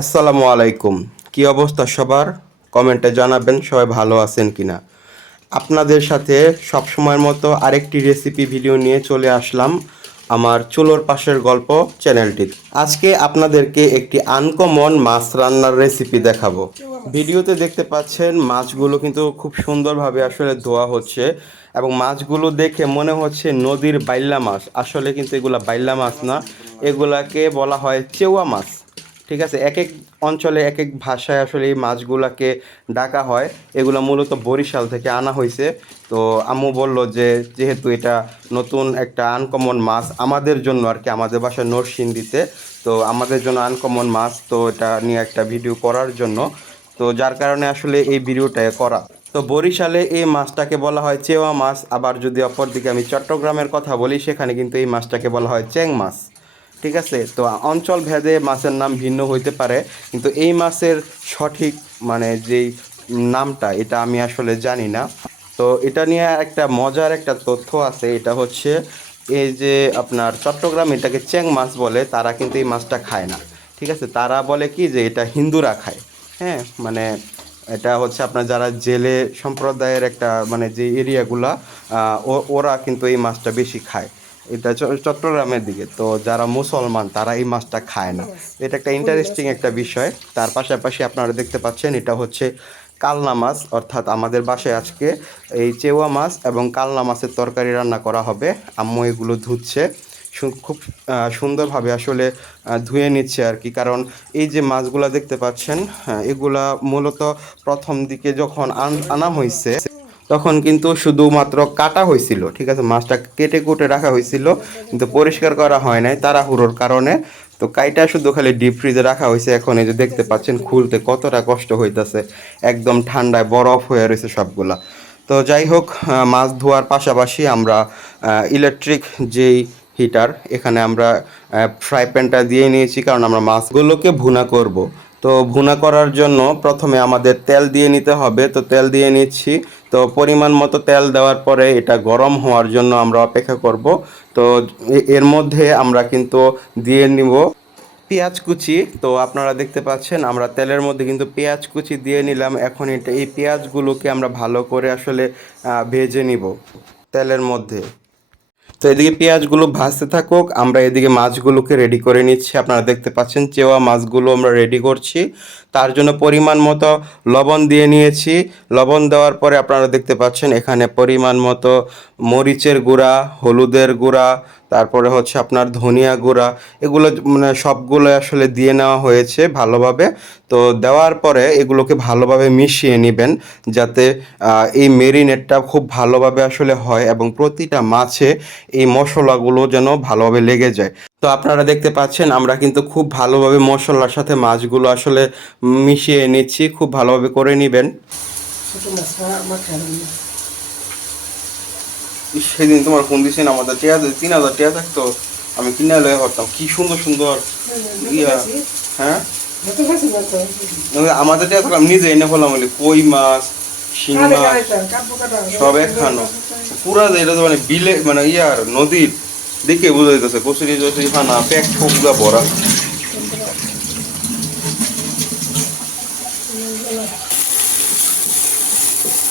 আসসালামু আলাইকুম। কি অবস্থা সবার? কমেন্টে জানাবেন সবাই ভালো আছেন কিনা। আপনাদের সাথে সবসময়ের মতো আরেকটি রেসিপি ভিডিও নিয়ে চলে আসলাম আমার চুলোর পাশের গল্প চ্যানেলটিতে। আজকে আপনাদেরকে একটি আনকমন মাছ রান্নার রেসিপি দেখাবো। ভিডিওতে দেখতে পাচ্ছেন মাছগুলো কিন্তু খুব সুন্দরভাবে আসলে ধোয়া হচ্ছে এবং মাছগুলো দেখে মনে হচ্ছে নদীর বাইল্লা মাছ। আসলে কিন্তু এগুলা বাইল্লা মাছ না, এগুলাকে বলা হয় চেওয়া মাছ। ঠিক আছে, এক এক অঞ্চলে এক এক ভাষায় আসলে এই মাছগুলাকে ডাকা হয়। এগুলো মূলত বরিশাল থেকে আনা হয়েছে। তো আম্মু বলল যে যেহেতু এটা নতুন একটা আনকমন মাছ আমাদের জন্য আর কি, আমাদের বাসায় নরসিংদীতে, তো আমাদের জন্য আনকমন মাছ, তো এটা নিয়ে একটা ভিডিও করার জন্য, তো যার কারণে আসলে এই ভিডিওটা করা। তো বরিশালে এই মাছটাকে বলা হয় চেওয়া মাছ। আবার যদি অপরদিকে আমি চট্টগ্রামের কথা বলি, সেখানে কিন্তু এই মাছটাকে বলা হয় চ্যাং মাছ। ঠিক আছে, তো অঞ্চল ভেদে মাছের নাম ভিন্ন হইতে পারে, কিন্তু এই মাছের সঠিক মানে যেই নামটা এটা আমি আসলে জানি না। তো এটা নিয়ে একটা মজার একটা তথ্য আছে, এটা হচ্ছে এই যে আপনার চট্টগ্রাম এটাকে চ্যাং মাছ বলে, তারা কিন্তু এই মাছটা খায় না। ঠিক আছে, তারা বলে কি যে এটা হিন্দুরা খায়। হ্যাঁ, মানে এটা হচ্ছে আপনার যারা জেলে সম্প্রদায়ের একটা মানে যে এরিয়াগুলা, ওরা কিন্তু এই মাছটা বেশি খায়। এটা চট্টগ্রামের দিকে তো যারা মুসলমান তারা এই মাছটা খায় না। এটা একটা ইন্টারেস্টিং একটা বিষয়। তার পাশাপাশি আপনারা দেখতে পাচ্ছেন এটা হচ্ছে কালনা মাছ, অর্থাৎ আমাদের বাসায় আজকে এই চেওয়া মাছ এবং কালনা মাছের তরকারি রান্না করা হবে। আম্মু এগুলো ধুচ্ছে খুব সুন্দরভাবে আসলে ধুয়ে নিচ্ছে আর কি, কারণ এই যে মাছগুলা দেখতে পাচ্ছেন, এগুলা মূলত প্রথম দিকে যখন আনা হয়েছে তখন কিন্তু শুধুমাত্র কাটা হয়েছিল। ঠিক আছে, মাছটা কেটে কুটে রাখা হয়েছিল, কিন্তু পরিষ্কার করা হয় নাই তাড়াহুড়োর কারণে। তো কাইটা শুধু খালি ডিপ ফ্রিজে রাখা হয়েছে। এখন এই যে দেখতে পাচ্ছেন খুলতে কতটা কষ্ট হইতেছে, একদম ঠান্ডায় বরফ হয়ে রয়েছে সবগুলা। তো যাই হোক, মাছ ধোয়ার পাশাপাশি আমরা ইলেকট্রিক যেই হিটার, এখানে আমরা ফ্রাই প্যানটা দিয়ে নিয়েছি, কারণ আমরা মাছগুলোকে ভুনা করব। তো ভুনা করার জন্য প্রথমে আমাদের তেল দিয়ে নিতে হবে, তো তেল দিয়ে নিচ্ছি। তো পরিমাণ মতো তেল দেওয়ার পরে এটা গরম হওয়ার জন্য আমরা অপেক্ষা করব। তো এর মধ্যে আমরা কিন্তু দিয়ে নিব পেঁয়াজ কুচি। তো আপনারা দেখতে পাচ্ছেন আমরা তেলের মধ্যে কিন্তু পেঁয়াজ কুচি দিয়ে নিলাম। এখন এই পেঁয়াজগুলোকে আমরা ভালো করে আসলে ভেজে নিব তেলের মধ্যে। তো এদিকে পেঁয়াজগুলো ভাজতে থাকুক, আমরা এদিকে মাছগুলোকে রেডি করে নিচ্ছি। আপনারা দেখতে পাচ্ছেন চেওয়া মাছগুলো আমরা রেডি করছি। তার জন্য পরিমাণ মতো লবণ দিয়ে নিয়েছি। লবণ দেওয়ার পরে আপনারা দেখতে পাচ্ছেন এখানে পরিমাণ মতো মরিচের গুঁড়া, হলুদের গুঁড়া, তারপরে হচ্ছে আপনার ধনিয়া গুঁড়া, এগুলো মানে সবগুলো আসলে দিয়ে নেওয়া হয়েছে ভালোভাবে। তো দেওয়ার পরে এগুলোকে ভালোভাবে মিশিয়ে নেবেন, যাতে এই মেরিনেটটা খুব ভালোভাবে আসলে হয় এবং প্রতিটা মাছে এই মশলাগুলো যেন ভালোভাবে লেগে যায়। তো আপনারা দেখতে পাচ্ছেন আমরা কিন্তু খুব ভালোভাবে মশলার সাথে মাছগুলো আসলে মিশিয়ে নিচ্ছি, খুব ভালোভাবে করে নেবেন। সেদিন তোমার ফোন দিছেন আমাদের টিয়া 3,000 টাকা থাকতো, আমি কিনে লয়ে করতাম কি সুন্দর সুন্দর ইয়া। হ্যাঁ, আমাদের টিয়া থাকলাম নিজে এনে ফেলাম বলে কই মাছ, শিং মাছ সব একখানো পুরা এটা তো মানে বিলে মানে ইয়ার নদীর দেখে বোঝা যাইতেছে কচুরি টচুরি খানা প্যাক ঠোকরা ভরা।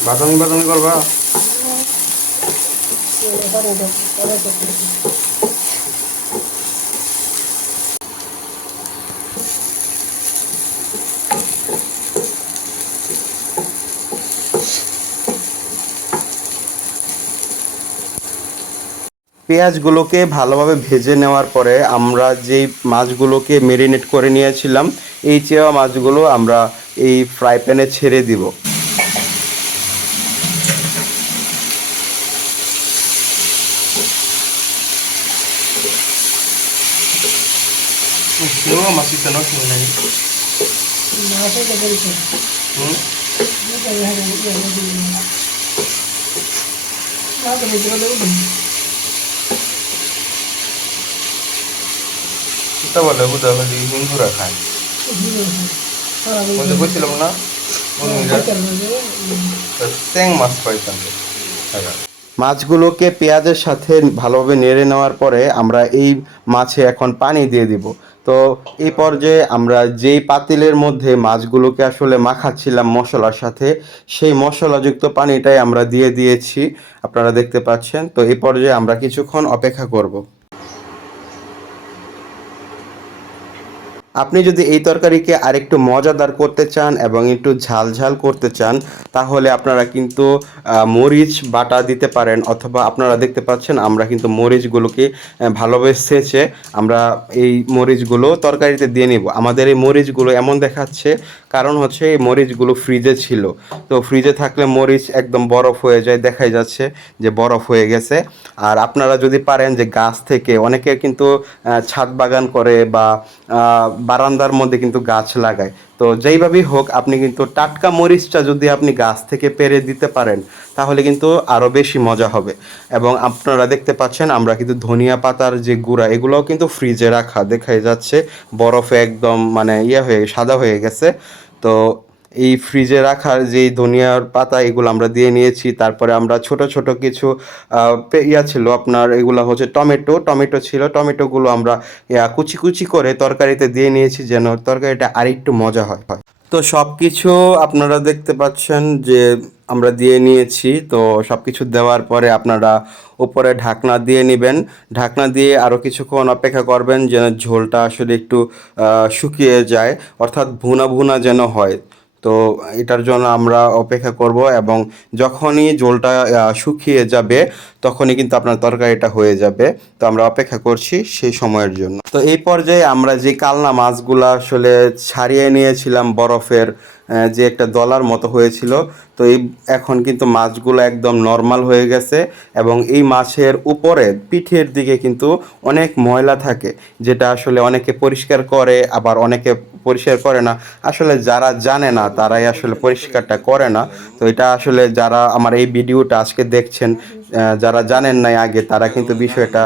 বাদামি বাদামি করবা। পেঁয়াজগুলোকে ভালোভাবে ভেজে নেওয়ার পরে আমরা যেই মাছগুলোকে মেরিনেট করে নিয়েছিলাম, এই চেওয়া মাছগুলো আমরা এই ফ্রাই প্যানে ছেড়ে দিব। বলে হিন্দুরা খায় বলছিলাম না, ট্যাং মাছ পাইতাম। মাছগুলোকে পেঁয়াজের সাথে ভালোভাবে নেড়ে নেওয়ার পরে আমরা এই মাছে এখন পানি দিয়ে দিব। তো এই পর্যায়ে আমরা যেই পাতিলের মধ্যে মাছগুলোকে আসলে মাখাচ্ছিলাম মশলার সাথে, সেই মশলাযুক্ত পানিটাই আমরা দিয়ে দিয়েছি, আপনারা দেখতে পাচ্ছেন। তো এই পর্যায়ে আমরা কিছুক্ষণ অপেক্ষা করব। আপনি যদি এই তরকারিকে আরেকটু মজাদার করতে চান এবং একটু ঝাল ঝাল করতে চান, তাহলে আপনারা কিন্তু মরিচ বাটা দিতে পারেন, অথবা আপনারা দেখতে পাচ্ছেন আমরা কিন্তু মরিচগুলোকে ভালোভাবে ছেঁচে আমরা এই মরিচগুলো তরকারিতে দিয়ে নিব। আমাদের এই মরিচগুলো এমন দেখাচ্ছে কারণ হচ্ছে এই মরিচগুলো ফ্রিজে ছিল। তো ফ্রিজে থাকলে মরিচ একদম বরফ হয়ে যায়, দেখাই যাচ্ছে যে বরফ হয়ে গেছে। আর আপনারা যদি পারেন যে গাছ থেকে, অনেকে কিন্তু ছাদ বাগান করে বা বারান্দার মধ্যে কিন্তু গাছ লাগায়, তো যেইভাবেই হোক আপনি কিন্তু টাটকা মরিচটা যদি আপনি গাছ থেকে পেড়ে দিতে পারেন, তাহলে কিন্তু আরও বেশি মজা হবে। এবং আপনারা দেখতে পাচ্ছেন আমরা কিন্তু ধনিয়া পাতার যে গুঁড়া, এগুলোও কিন্তু ফ্রিজে রাখা, দেখাই যাচ্ছে বরফে একদম মানে হয়ে সাদা হয়ে গেছে। তো এই ফ্রিজে রাখার যেই ধনিয়ার পাতা, এগুলো আমরা দিয়ে নিয়েছি। তারপরে আমরা ছোট ছোট কিছু ছিল আপনার, এগুলো হচ্ছে টমেটো ছিল, টমেটোগুলো আমরা কুচি কুচি করে তরকারিতে দিয়ে নিয়েছি, যেন তরকারিটা আরেকটু মজা হয়। তো সব কিছু আপনারা দেখতে পাচ্ছেন যে আমরা দিয়ে নিয়েছি। তো সব কিছু দেওয়ার পরে আপনারা উপরে ঢাকনা দিয়ে নেবেন। ঢাকনা দিয়ে আরও কিছুক্ষণ অপেক্ষা করবেন যেন ঝোলটা আসলে একটু শুকিয়ে যায়, অর্থাৎ ভুনা ভুনা যেন হয়। তো এটার জন্য আমরা অপেক্ষা করব, এবং যখনই ঝোলটা শুকিয়ে যাবে তখনই কিন্তু আপনার তরকারিটা হয়ে যাবে। তো আমরা অপেক্ষা করছি সেই সময়ের জন্য। তো এই পর্যায়ে আমরা যে কালনা মাছগুলো আসলে ছাড়িয়ে নিয়েছিলাম বরফের, যে একটা দলার মতো হয়েছিল, তো এই এখন কিন্তু মাছগুলো একদম নর্মাল হয়ে গেছে। এবং এই মাছের উপরে পিঠের দিকে কিন্তু অনেক ময়লা থাকে, যেটা আসলে অনেকে পরিষ্কার করে, আবার অনেকে পরিষ্কার করে না। আসলে যারা জানে না তারাই আসলে পরিষ্কারটা করে না। তো এটা আসলে যারা আমার এই ভিডিওটা আজকে দেখছেন, যারা জানেন নাই আগে, তারা কিন্তু বিষয়টা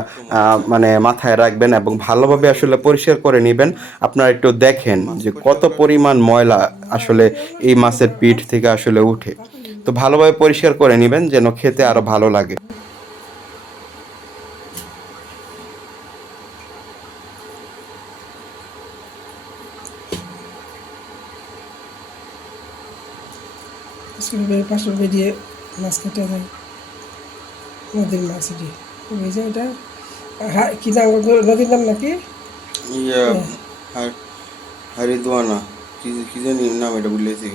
মানে মাথায় রাখবেন এবং ভালোভাবে আসলে পরিষ্কার করে নেবেন। আপনারা একটু দেখেন যে কত পরিমাণ ময়লা আসলে এই মাছের পিঠ থেকে আসলে উঠে। তো ভালোভাবে পরিষ্কার করে নেবেন যেন খেতে আরো ভালো লাগে। পাঁচশো দিয়ে মাছ কেটে দেয়, নদীর মাছ এটি এই যে এটা কি নাম নদীর নাম নাকি? ইয়া হারিদোয়ানা, কি জানি নাম, এটা বলেছি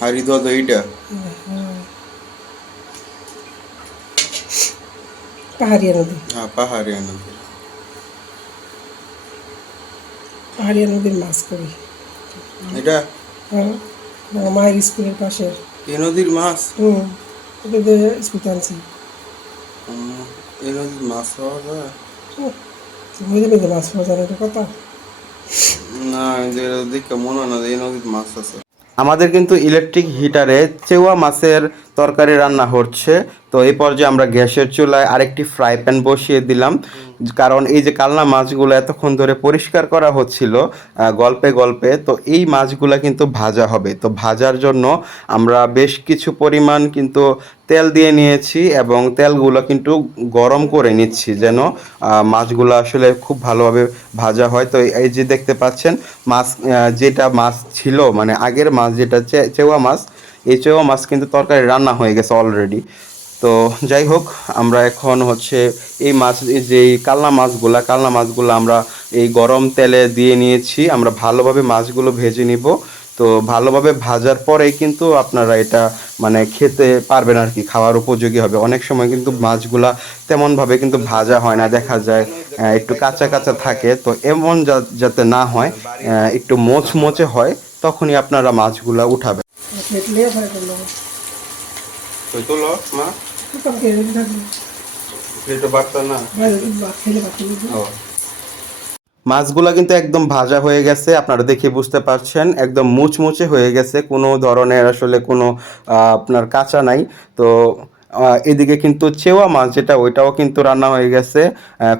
হারিদোয়া তো এইটা। পাহাড়িয়া নদী, হ্যাঁ, পাহাড়িয়া নদী। পাহাড়িয়া নদীর মাছ করি এটা হ্যাঁ, মায়ের স্কুলের পাশে। এই নদীর মাছ? এটা দিয়ে স্কুল আনছি। এই নদীর মাছ পাওয়া যায়? মেঝে মেঝে মাছ পাওয়া যায়, এটা কথা না, দেখে মনে হয় না এই নদীর মাছ আছে। আমাদের কিন্তু ইলেকট্রিক হিটারে চেওয়া মাছের তরকারি রান্না হচ্ছে। তো এই পর্যায়ে আমরা গ্যাসের চুলায় আরেকটি ফ্রাই প্যান বসিয়ে দিলাম, কারণ এই যে কালনা মাছগুলো এতক্ষণ ধরে পরিষ্কার করা হচ্ছিল গল্পে গল্পে, তো এই মাছগুলো কিন্তু ভাজা হবে। তো ভাজার জন্য আমরা বেশ কিছু পরিমাণ কিন্তু তেল দিয়ে নিয়েছি, এবং তেলগুলো কিন্তু গরম করে নিচ্ছি যেন মাছগুলো আসলে খুব ভালোভাবে ভাজা হয়। তো এই যে দেখতে পাচ্ছেন মাছ, যেটা মাছ ছিল মানে আগের মাছ, যেটা চেওয়া মাছ, এই চেওয়া মাছ কিন্তু তরকারি রান্না হয়ে গেছে অলরেডি। তো যাই হোক, আমরা এখন হচ্ছে এই মাছ, যে কালনা মাছগুলো আমরা এই গরম তেলে দিয়ে নিয়েছি। আমরা ভালোভাবে মাছগুলো ভেজে নিব। তো ভালোভাবে ভাজার পরেই কিন্তু আপনারা এটা মানে খেতে পারবেন আর কি, খাওয়ার উপযোগী হবে। অনেক সময় কিন্তু মাছগুলা তেমনভাবে কিন্তু ভাজা হয় না, দেখা যায় একটু কাঁচা কাঁচা থাকে। তো এমন যাতে না হয়, একটু মোচমোচে হয়, তখনই আপনারা মাছগুলা উঠাবেন। তুই তো লো মা, প্লেটে বাড়তা না। মাছগুলা কিন্তু একদম ভাজা হয়ে গেছে, আপনারা দেখে বুঝতে পারছেন একদম মুচমুচে হয়ে গেছে, কোনো ধরনের আসলে কোনো আপনার কাঁচা নাই। তো এদিকে কিন্তু চেওয়া মাছ যেটা ওইটাও কিন্তু রান্না হয়ে গেছে।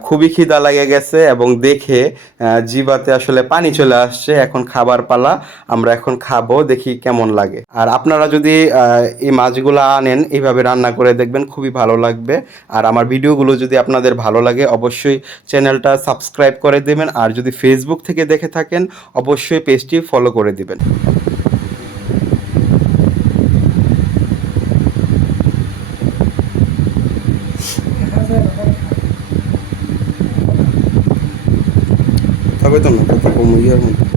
খুবই খিদা লেগে গেছে এবং দেখে জিভাতে আসলে পানি চলে আসছে। এখন খাবার পালা, আমরা এখন খাবো, দেখি কেমন লাগে। আর আপনারা যদি এই মাছগুলো আনেন এইভাবে রান্না করে দেখবেন, খুবই ভালো লাগবে। আর আমার ভিডিওগুলো যদি আপনাদের ভালো লাগে অবশ্যই চ্যানেলটা সাবস্ক্রাইব করে দেবেন, আর যদি ফেসবুক থেকে দেখে থাকেন অবশ্যই পেজটি ফলো করে দিবেন। তবে তো না কম ইয়ার মধ্যে